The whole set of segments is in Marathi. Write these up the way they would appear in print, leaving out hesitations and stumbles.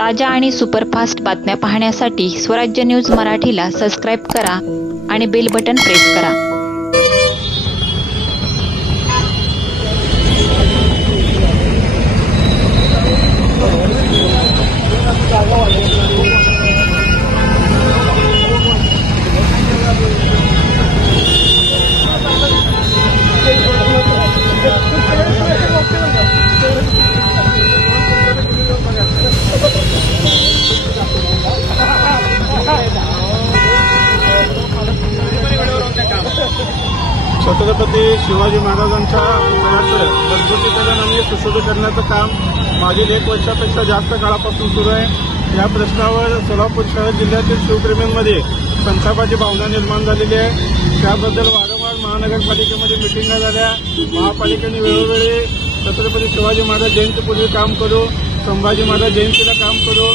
ताज्या आणि सुपरफास्ट बातम्या पाहण्यासाठी स्वराज्य न्यूज मराठीला सबस्क्राइब करा आणि बेल बटन प्रेस करा। छत्रपती शिवाजी महाराजांच्या पुतळ्याचं मजबूतीकरण आणि सुशोभीकरणाचं काम मागील 1 वर्षापेक्षा जास्त काळापासून सुरू आहे। या प्रश्नावर सोलापूर शहर जिल्ह्यातील शिवप्रेमींमध्ये संतापाची भावना निर्माण झालेली आहे। त्याबद्दल वारंवार महानगरपालिकेमध्ये मिटिंगा झाल्या। महापालिकेने वेळोवेळी छत्रपती शिवाजी महाराज जयंतीपूर्वी काम करू, संभाजी महाराज जयंतीला काम करू,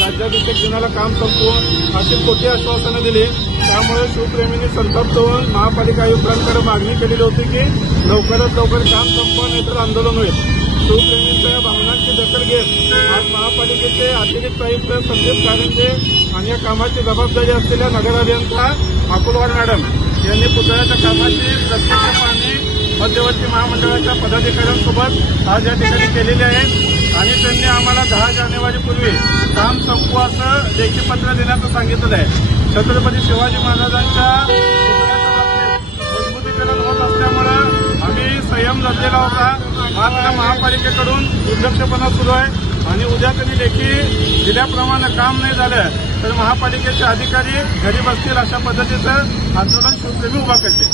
राज्याभिषेक दिनाला काम संपवू अशी खोटी आश्वासनं दिली। त्यामुळे शिवप्रेमींनी संतप्त होऊन महापालिका आयुक्तांकडे मागणी केलेली होती की लवकरात लवकर काम संपवा, नाहीतर आंदोलन होईल। शिवप्रेमींच्या या भावनांची दखल घेत आज महापालिकेचे अतिरिक्त आयुक्त संदीप कारंजे आणि या कामाची जबाबदारी असलेल्या नगर अभियंता अकुलवार मॅडम यांनी पुतळ्याच्या कामाची प्रत्यक्ष पाहणी मध्यवर्ती महामंडळाच्या पदाधिकाऱ्यांसोबत आज या ठिकाणी केलेली आहे आणि त्यांनी आम्हाला 10 जानेवारीपूर्वी काम संपवू असं लेखी पत्र देण्याचं सांगितलं आहे। छत्रपती शिवाजी महाराजांच्या मजबूतीकरण होत असल्यामुळे आम्ही संयम धरलेला होता, मात्र महापालिकेकडून दुर्लक्षपणा सुरू आहे आणि उद्या कधी लेखी दिल्याप्रमाणे काम नाही झालं तर महापालिकेचे अधिकारी घरी बसतील अशा पद्धतीचं आंदोलन शिवप्रेमी उभा करतील।